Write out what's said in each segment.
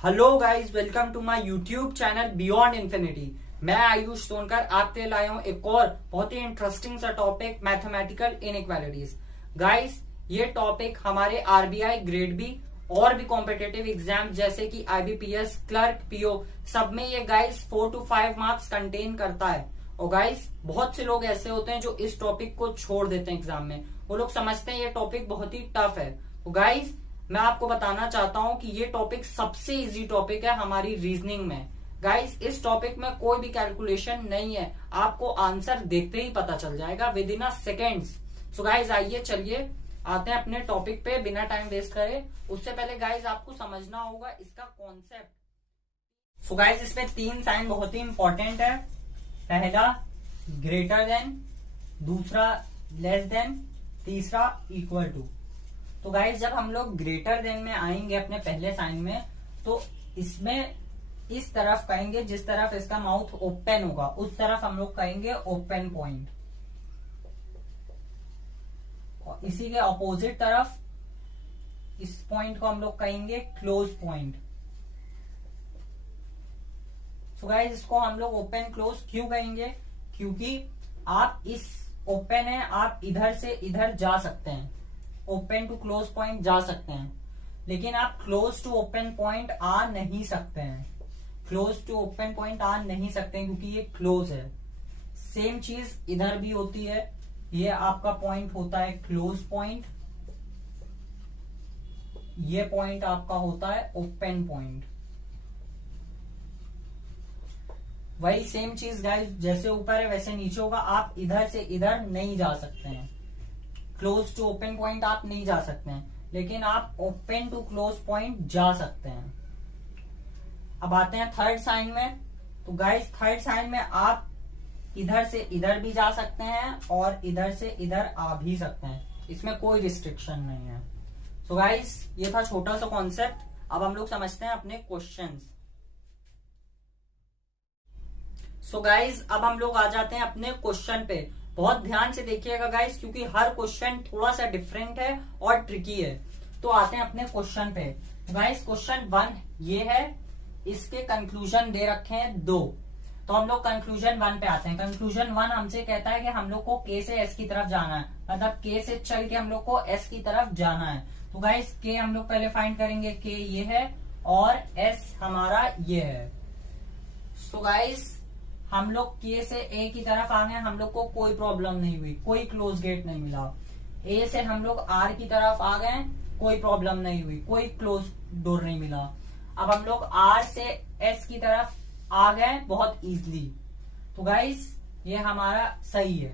Hello guys, welcome to my YouTube channel beyond infinity. मैं आयुष सोनकर आपके लाया हूं एक और बहुत ही इंटरेस्टिंग सा टॉपिक, मैथमेटिकल इनइक्वालिटीज। गाइस, ये टॉपिक हमारे आरबीआई, ग्रेड बी और भी कॉम्पिटेटिव एग्जाम जैसे कि आईबीपीएस, क्लर्क, पीओ, सब में ये गाइस 4 to 5 मार्क्स कंटेन करता है। और गाइस, बहुत से लोग ऐसे होते हैं जो इस टॉपिक को छोड़ देते हैं एग्जाम में। वो लोग समझते हैं ये टॉपिक बहुत ही टफ है। तो गाइस, मैं आपको बताना चाहता हूं कि ये टॉपिक सबसे इजी टॉपिक है हमारी रीजनिंग में। गाइस, इस टॉपिक में कोई भी कैलकुलेशन नहीं है, आपको आंसर देखते ही पता चल जाएगा with in a seconds. So guys, आइए चलिए आते हैं अपने टॉपिक पे बिना टाइम वेस्ट करे। उससे पहले गाइस आपको समझना होगा इसका कॉन्सेप्ट। सो गाइस, इसमें 3 साइन बहुत ही इंपॉर्टेंट है। पहला ग्रेटर देन, दूसरा लेस देन, तीसरा इक्वल टू। तो गाइस, जब हम लोग ग्रेटर देन में आएंगे अपने पहले साइन में, तो इसमें इस तरफ कहेंगे, जिस तरफ इसका माउथ ओपन होगा उस तरफ हम लोग कहेंगे ओपन पॉइंट, और इसी के अपोजिट तरफ इस पॉइंट को हम लोग कहेंगे क्लोज पॉइंट। सो गाइस, इसको हम लोग ओपन क्लोज क्यों कहेंगे? क्योंकि आप इस ओपन है, आप इधर से इधर जा सकते हैं, ओपन टू क्लोज पॉइंट जा सकते हैं, लेकिन आप क्लोज टू ओपन पॉइंट आ नहीं सकते हैं। क्लोज टू ओपन पॉइंट आ नहीं सकते हैं क्योंकि ये क्लोज है। सेम चीज इधर भी होती है। ये आपका पॉइंट होता है क्लोज पॉइंट, ये पॉइंट आपका होता है ओपन पॉइंट। वही सेम चीज गाइस, जैसे ऊपर है वैसे नीचे होगा। आप इधर से इधर नहीं जा सकते हैं, क्लोज टू ओपन पॉइंट आप नहीं जा सकते हैं, लेकिन आप ओपन टू क्लोज पॉइंट जा सकते हैं। अब आते हैं थर्ड साइन में। तो गाइस, थर्ड साइन में आप इधर से इधर भी जा सकते हैं और इधर से इधर आ भी सकते हैं, इसमें कोई रिस्ट्रिक्शन नहीं है। सो गाइस, ये था छोटा सा कॉन्सेप्ट। अब हम लोग समझते हैं अपने क्वेश्चंस। सो गाइस, अब हम लोग आ जाते हैं अपने क्वेश्चन पे। बहुत ध्यान से देखिएगा गाइस, क्योंकि हर क्वेश्चन थोड़ा सा डिफरेंट है और ट्रिकी है। तो आते हैं अपने क्वेश्चन पे। गाइस, क्वेश्चन 1 ये है, इसके कंक्लूजन दे रखे हैं 2। तो हम लोग कंक्लूजन 1 पे आते हैं। कंक्लूजन 1 हमसे कहता है कि हम लोग को के से एस की तरफ जाना है, मतलब के से चल के हम लोग को एस की तरफ जाना है। तो गाइस, के हम लोग पहले फाइंड करेंगे, के ये है और एस हमारा ये है। सो गाइस, हम लोग के से ए की तरफ आ गए, हम लोग को कोई प्रॉब्लम नहीं हुई, कोई क्लोज गेट नहीं मिला। ए से हम लोग आर की तरफ आ गए, कोई प्रॉब्लम नहीं हुई, कोई क्लोज डोर नहीं मिला। अब हम लोग आर से एस की तरफ आ गए बहुत इजीली। तो गाइस, ये हमारा सही है।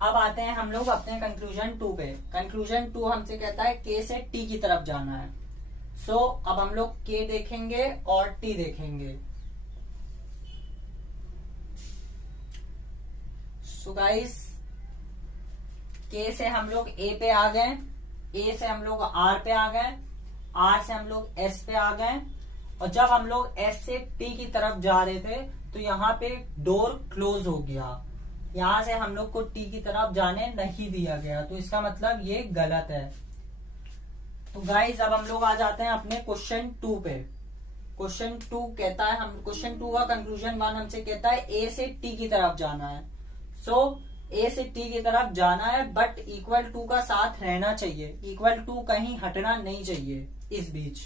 अब आते हैं हम लोग अपने कंक्लूजन 2 पे। कंक्लूजन 2 हमसे कहता है के से टी की तरफ जाना है। सो अब हम लोग के देखेंगे और टी देखेंगे। सो गाइस, के से हम लोग ए पे आ गए, ए से हम लोग आर पे आ गए, आर से हम लोग एस पे आ गए। और जब हम लोग एस से टी की तरफ जा रहे थे तो यहाँ पे डोर क्लोज हो गया, यहां से हम लोग को टी की तरफ जाने नहीं दिया गया। तो इसका मतलब ये गलत है। तो गाइस, अब हम लोग आ जाते हैं अपने क्वेश्चन 2 पे। क्वेश्चन 2 कहता है, हम क्वेश्चन 2 का कंक्लूजन 1 हमसे कहता है ए से टी की तरफ जाना है। सो ए से टी की तरफ जाना है, बट इक्वल टू का साथ रहना चाहिए, इक्वल टू कहीं हटना नहीं चाहिए इस बीच।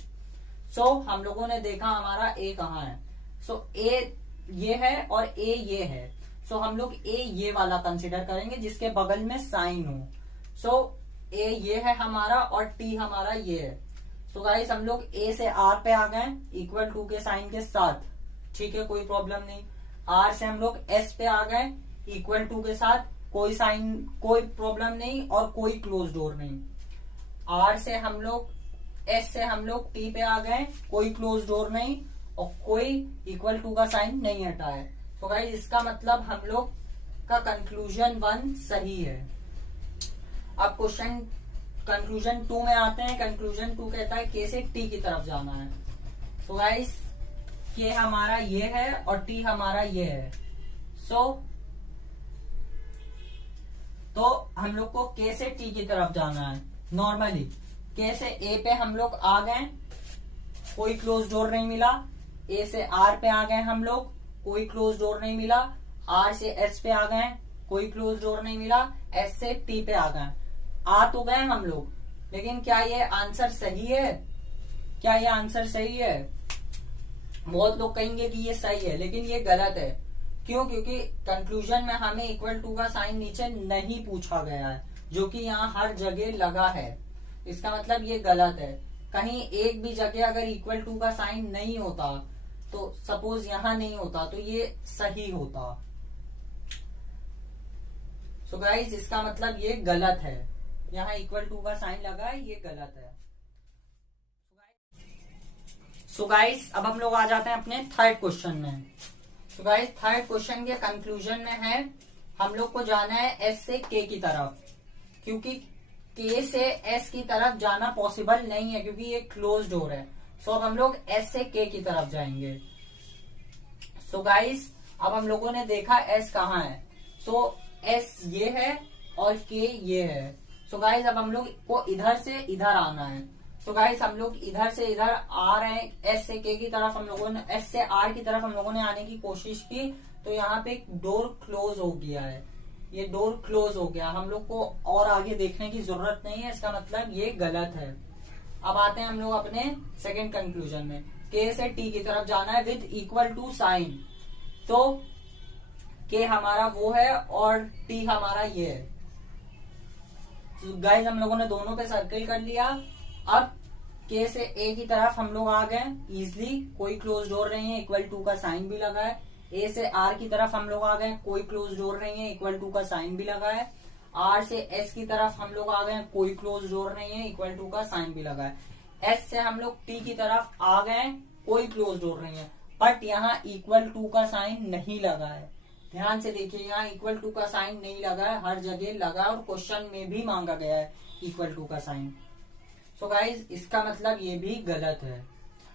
सो हम लोगों ने देखा हमारा ए कहाँ है। सो ए ये है और ए ये है। सो हम लोग ए ये वाला कंसिडर करेंगे जिसके बगल में साइन हो। सो ए ये है हमारा और टी हमारा ये है। सो गाइस, हम लोग ए से आर पे आ गए इक्वल टू के साइन के साथ, ठीक है, कोई प्रॉब्लम नहीं। आर से हम लोग एस पे आ गए इक्वल टू के साथ, कोई साइन, कोई प्रॉब्लम नहीं और कोई क्लोज डोर नहीं। आर से हम लोग, एस से हम लोग टी पे आ गए, कोई क्लोज डोर नहीं और कोई इक्वल टू का साइन नहीं हटा है। तो गाइस, इसका मतलब हम लोग का कंक्लूजन 1 सही है। अब क्वेश्चन कंक्लूजन 2 में आते हैं। कंक्लूजन 2 कहता है के से टी की तरफ जाना है। तो गाइस, के हमारा ये है और टी हमारा ये है। सो तो हम लोग को के से टी की तरफ जाना है। नॉर्मली के से ए पे हम लोग आ गए, कोई क्लोज डोर नहीं मिला। ए से आर पे आ गए हम लोग, कोई क्लोज डोर नहीं मिला। आर से एस पे आ गए, कोई क्लोज डोर नहीं मिला। एस से टी पे आ गए, आ तो गए हम लोग, लेकिन क्या ये आंसर सही है? क्या ये आंसर सही है? बहुत लोग कहेंगे कि ये सही है, लेकिन ये गलत है। क्यों? क्योंकि कंक्लूजन में हमें इक्वल टू का साइन नीचे नहीं पूछा गया है, जो कि यहाँ हर जगह लगा है। इसका मतलब ये गलत है। कहीं एक भी जगह अगर इक्वल टू का साइन नहीं होता, तो सपोज यहाँ नहीं होता, तो ये सही होता। सो गाइस, इसका मतलब ये गलत है। यहाँ इक्वल टू का साइन लगा है, ये गलत है। सो गाइस, अब हम लोग आ जाते हैं अपने थर्ड क्वेश्चन में। सो गाइस, थर्ड क्वेश्चन के कंक्लूजन में है हम लोग को जाना है एस से के की तरफ, क्योंकि के से एस की तरफ जाना पॉसिबल नहीं है, क्योंकि ये क्लोज डोर है। सो अब हम लोग एस से के की तरफ जाएंगे। सो गाइस, अब हम लोगों ने देखा एस कहाँ है। सो एस ये है और के ये है। सो गाइस, अब हम लोग को इधर से इधर आना है। सो गाइस, हम लोग इधर से इधर आ रहे हैं। एस से के की तरफ हम लोगों ने, एस से आर की तरफ हम लोगों ने आने की कोशिश की, तो यहाँ पे एक डोर क्लोज हो गया है। ये डोर क्लोज हो गया, हम लोग को और आगे देखने की जरूरत नहीं है। इसका मतलब ये गलत है। अब आते हैं हम लोग अपने सेकंड कंक्लूजन में। के से टी की तरफ जाना है विद इक्वल टू साइन। तो के हमारा वो है और टी हमारा ये है। तो गाइस, हम लोगों ने दोनों पे सर्किल कर लिया। अब के से ए की तरफ हम लोग आ गए इजिली, कोई क्लोज डोर नहीं है, इक्वल टू का साइन भी लगा है। ए से आर की तरफ हम लोग आ गए, कोई क्लोज डोर नहीं है, इक्वल टू का साइन भी लगा है। आर से एस की तरफ हम लोग आ गए, कोई क्लोज डोर नहीं है, इक्वल टू का साइन भी लगा है। एस से हम लोग टी की तरफ आ गए, कोई क्लोज डोर नहीं है, बट यहाँ इक्वल टू का साइन नहीं लगा है। ध्यान से देखिए, यहाँ इक्वल टू का साइन नहीं लगा है, हर जगह लगा है और क्वेश्चन में भी मांगा गया है इक्वल टू का साइन। सो गाइज, इसका मतलब ये भी गलत है।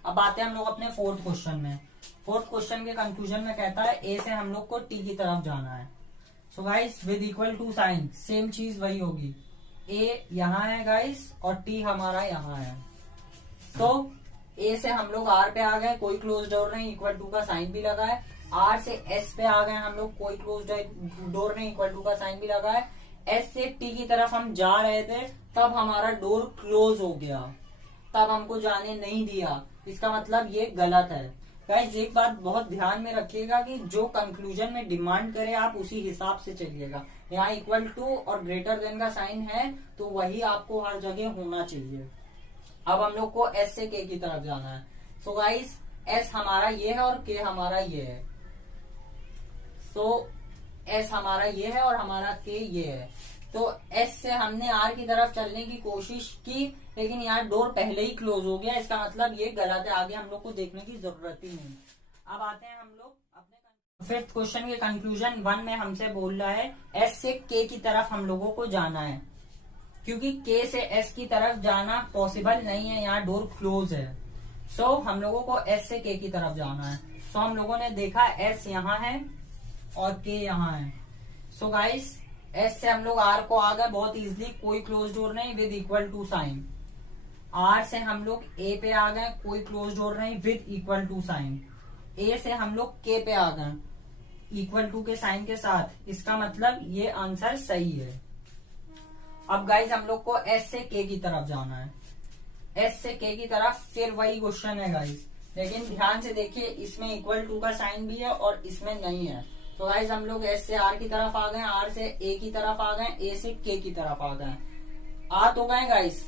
अब आते हैं हम लोग अपने फोर्थ क्वेश्चन में। फोर्थ क्वेश्चन के कंक्लूजन में कहता है ए से हम लोग को टी की तरफ जाना है। So guys, with equal to sign same चीज वही होगी। ए यहाँ है गाइज और टी हमारा यहाँ है। तो ए से हम लोग आर पे आ गए, कोई क्लोज डोर नहीं, इक्वल टू का साइन भी लगा है। आर से एस पे आ गए हम लोग, कोई क्लोज डोर नहीं, इक्वल टू का साइन भी लगा है। एस से टी की तरफ हम जा रहे थे, तब हमारा डोर क्लोज हो गया, तब हमको जाने नहीं दिया। इसका मतलब ये गलत है। गाइस, एक बात बहुत ध्यान में रखिएगा कि जो कंक्लूजन में डिमांड करे आप उसी हिसाब से चलिएगा। यहाँ इक्वल टू और ग्रेटर देन का साइन है, तो वही आपको हर जगह होना चाहिए। अब हम लोग को एस से के की तरफ जाना है। सो गाइस, एस हमारा ये है और के हमारा ये है। तो एस हमारा ये है और हमारा के ये है। तो एस से हमने आर की तरफ चलने की कोशिश की, लेकिन यार डोर पहले ही क्लोज हो गया। इसका मतलब ये गलत है, आगे हम लोग को देखने की जरूरत ही नहीं। अब आते हैं हम लोग अपने फिफ्थ क्वेश्चन के कंक्लूजन 1 में हमसे बोल रहा है एस से के की तरफ हम लोगों को जाना है, क्योंकि के से एस की तरफ जाना पॉसिबल नहीं है, यहाँ डोर क्लोज है। सो हम लोगों को एस से के की तरफ जाना है। सो हम लोगों ने देखा एस यहाँ है और के यहाँ है। सो गाइस, एस से हम लोग आर को आ गए बहुत इजीली, कोई क्लोज डोर नहीं, with equal to sign. R से हम लोग ए पे आ गए, कोई क्लोज डोर नहीं, with equal to sign. A से हम लोग के पे आ गए इक्वल टू के साइन के साथ। इसका मतलब ये आंसर सही है। अब गाइज, हम लोग को एस से के की तरफ जाना है। एस से के की तरफ फिर वही क्वेश्चन है गाइज, लेकिन ध्यान से देखिए, इसमें इक्वल टू का साइन भी है और इसमें नहीं है। तो गाइज, हम लोग एस से आर की तरफ आ गए, आर से ए की तरफ आ गए, ए से के की तरफ आ गए। आ तो गए गाइज,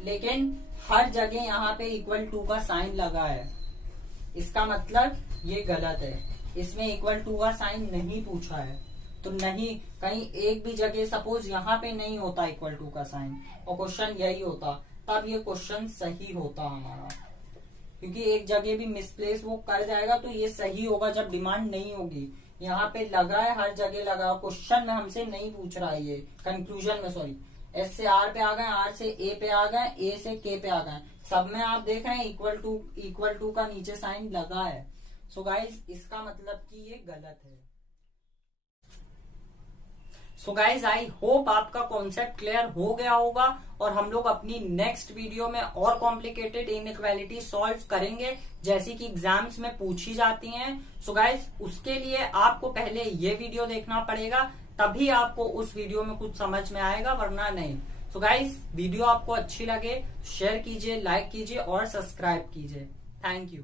लेकिन हर जगह यहाँ पे इक्वल टू का साइन लगा है। इसका मतलब ये गलत है, इसमें इक्वल टू का साइन नहीं पूछा है। तो नहीं, कहीं एक भी जगह सपोज यहाँ पे नहीं होता इक्वल टू का साइन और क्वेश्चन यही होता, तब ये क्वेश्चन सही होता हमारा। क्योंकि एक जगह भी मिसप्लेस वो कर जाएगा, तो ये सही होगा जब डिमांड नहीं होगी। यहाँ पे लगा है, हर जगह लगा है, क्वेश्चन में हमसे नहीं पूछ रहा है ये, कंक्लूजन में सॉरी। एस से आर पे आ गए, आर से ए पे आ गए, ए से के पे आ गए, सब में आप देख रहे हैं इक्वल टू का नीचे साइन लगा है। सो गाइज, इसका मतलब कि ये गलत है। सो गाइज आई होप आपका कॉन्सेप्ट क्लियर हो गया होगा और हम लोग अपनी नेक्स्ट वीडियो में और कॉम्प्लिकेटेड इनइक्वालिटी सॉल्व करेंगे जैसी कि एग्जाम्स में पूछी जाती हैं। सो गाइज उसके लिए आपको पहले ये वीडियो देखना पड़ेगा, तभी आपको उस वीडियो में कुछ समझ में आएगा, वरना नहीं। सो गाइज वीडियो आपको अच्छी लगे शेयर कीजिए, लाइक कीजिए और सब्सक्राइब कीजिए। Thank you.